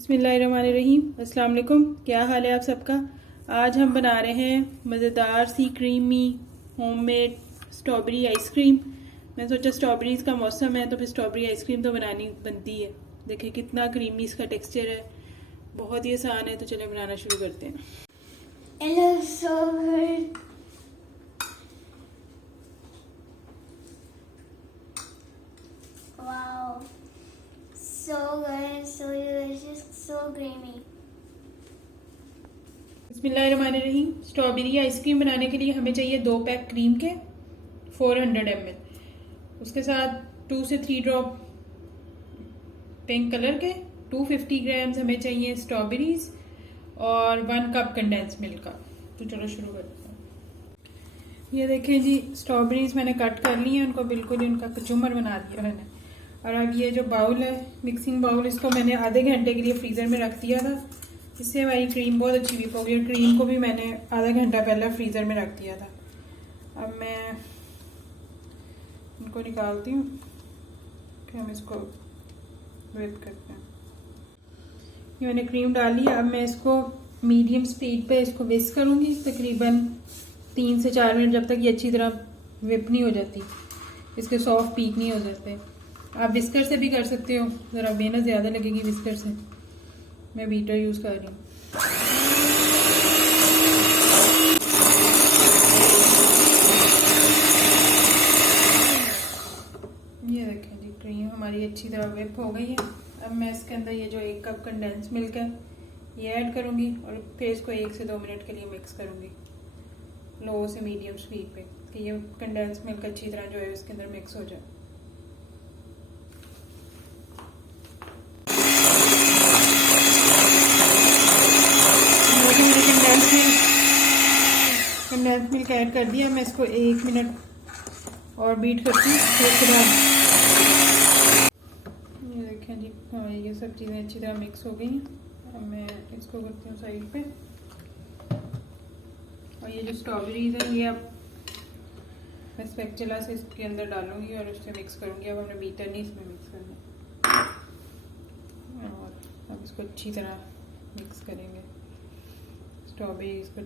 बिस्मिल्लाहिर्रहमानिर्रहीम। अस्सलाम वालेकुम। क्या हाल है आप सबका। आज हम बना रहे हैं मज़ेदार सी क्रीमी होममेड स्ट्रॉबेरी आइसक्रीम। मैं सोचा स्ट्रॉबेरीज़ का मौसम है तो फिर स्ट्रॉबेरी आइसक्रीम तो बनानी बनती है। देखिए कितना क्रीमी इसका टेक्सचर है, बहुत ही आसान है। तो चले बनाना शुरू करते हैं। It looks so good. Wow. So good, so delicious, so creamy. बिस्मिल्लाहिर्रहमानिर्रहीम। स्ट्रॉबेरी आइसक्रीम बनाने के लिए हमें चाहिए 2 पैक क्रीम के 400 ml। उसके साथ 2 से 3 ड्रॉप पिंक कलर के 250 ग्राम्स हमें चाहिए स्ट्रॉबेरीज और 1 कप कंडेंस मिल्क का। तो चलो शुरू करते हैं। ये देखिए जी, स्ट्रॉबेरीज मैंने कट कर ली है, उनको बिल्कुल ही उनका कचूमर बना दिया मैंने। और अब ये जो बाउल है, मिक्सिंग बाउल, इसको मैंने आधे घंटे के लिए फ्रीज़र में रख दिया था। इससे हमारी क्रीम बहुत अच्छी विप होगी और क्रीम को भी मैंने आधा घंटा पहले फ्रीज़र में रख दिया था। अब मैं इनको निकालती हूँ, फिर हम इसको विप करते हैं। ये मैंने क्रीम डाली है। अब मैं इसको मीडियम स्पीड पे इसको विस्क करूँगी तकरीबन 3 से 4 मिनट, जब तक ये अच्छी तरह विप नहीं हो जाती, इसके सॉफ्ट पीक नहीं हो जाते। आप विस्कर से भी कर सकते हो, ज़रा मेहनत ज़्यादा लगेगी विस्कर से। मैं बीटर यूज़ कर रही हूँ। ये देखें जी, क्रीम हमारी अच्छी तरह विप हो गई है। अब मैं इसके अंदर ये जो 1 कप कंडेंस मिल्क है ये ऐड करूँगी और फिर इसको 1 से 2 मिनट के लिए मिक्स करूँगी लो से मीडियम स्पीड पे, कि ये कंडेंस मिल्क अच्छी तरह जो है इसके अंदर मिक्स हो जाए। कंडेंस मिल्क ऐड कर दिया। मैं इसको 1 मिनट और बीट करती हूँ। फिर ये देखें जी, हमारी ये सब चीज़ें अच्छी तरह मिक्स हो गई हैं। अब मैं इसको करती हूँ साइड पे। और ये जो स्ट्रॉबेरीज हैं ये अब मैं स्पैचुला से इसके अंदर डालूंगी और उससे मिक्स करूँगी। अब हमने बीटर नहीं इसमें मिक्स करना, और अब इसको अच्छी तरह मिक्स करेंगे स्ट्रॉबेरीज को।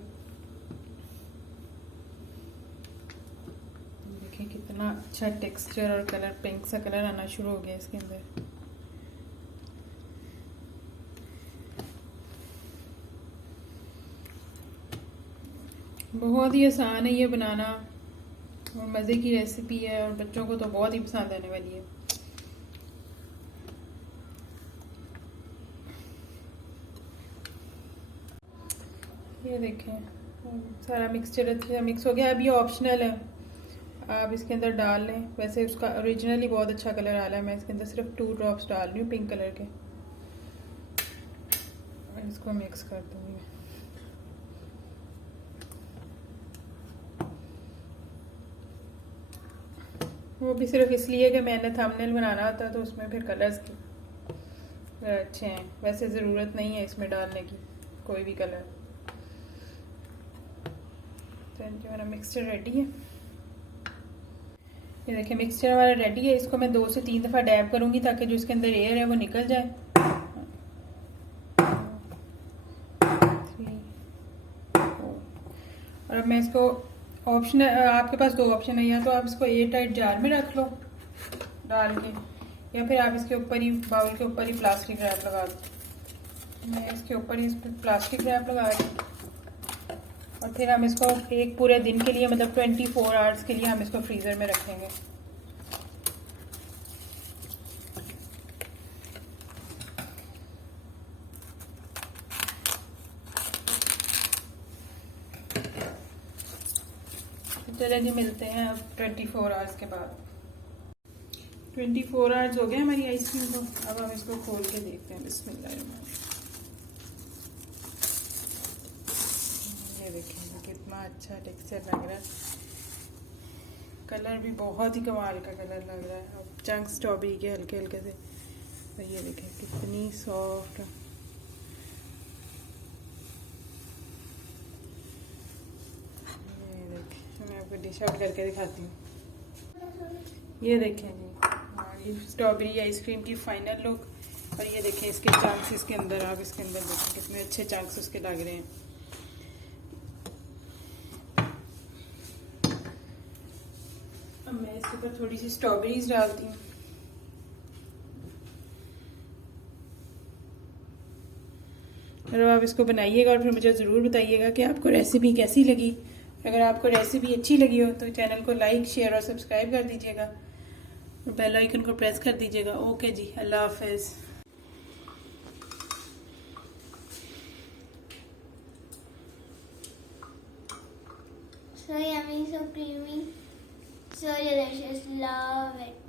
देखिए कितना अच्छा टेक्सचर और कलर, पिंक सा कलर आना शुरू हो गया इसके अंदर। बहुत ही आसान है ये बनाना और मज़े की रेसिपी है और बच्चों को तो बहुत ही पसंद आने वाली है। ये देखें सारा मिक्सचर अच्छे से मिक्स हो गया। अब ये ऑप्शनल है, आप इसके अंदर डाल लें। वैसे उसका ओरिजिनली बहुत अच्छा कलर आ रहा है। मैं इसके अंदर सिर्फ 2 ड्रॉप्स डाल रही हूँ पिंक कलर के और इसको मिक्स कर दूँगी। वो भी सिर्फ इसलिए कि मैंने थंबनेल बनाना होता तो उसमें फिर कलर्स अच्छे हैं, वैसे ज़रूरत नहीं है इसमें डालने की कोई भी कलर। तो जो मेरा मिक्सचर रेडी है, ये देखिए मिक्सचर हमारा रेडी है। इसको मैं 2 से 3 दफ़ा डैब करूँगी ताकि जो इसके अंदर एयर है वो निकल जाए। और अब मैं इसको ऑप्शन, आपके पास 2 ऑप्शन है, या तो आप इसको एयर टाइट जार में रख लो डाल के, या फिर आप इसके ऊपर ही, बाउल के ऊपर ही प्लास्टिक रैप लगा दो। मैं इसके ऊपर ही इस पर प्लास्टिक रैप लगा दी और फिर हम इसको एक पूरे दिन के लिए, मतलब 24 आवर्स के लिए हम इसको फ्रीज़र में रखेंगे। चलिए जी, मिलते हैं अब 24 आवर्स के बाद। 24 आवर्स हो गए हमारी आइसक्रीम को। अब हम इसको खोल के देखते हैं। बिस्मिल्लाह। ये देखें कितना अच्छा टेक्सचर लग रहा है, कलर भी बहुत ही कमाल का कलर लग रहा है। अब चंक स्ट्रॉबेरी के हल्के हल्के से, तो ये देखें कितनी सॉफ्ट। ये देखें, मैं आपको डिश आउट करके दिखाती हूँ। ये देखें जी, हमारी स्ट्रॉबेरी आइसक्रीम की फाइनल लुक। और ये देखें इसके चंक्स इसके अंदर, आप इसके अंदर देखें कितने अच्छे चंक्स उसके लग रहे हैं। अब मैं इसके ऊपर थोड़ी सी स्ट्रॉबेरीज डालती हूँ। और आप इसको बनाइएगा और फिर मुझे ज़रूर बताइएगा कि आपको रेसिपी कैसी लगी। अगर आपको रेसिपी अच्छी लगी हो तो चैनल को लाइक, शेयर और सब्सक्राइब कर दीजिएगा और बेल आइकन को प्रेस कर दीजिएगा। ओके जी, अल्लाह हाफिज़। So yummy, so creamy, so delicious. Love it.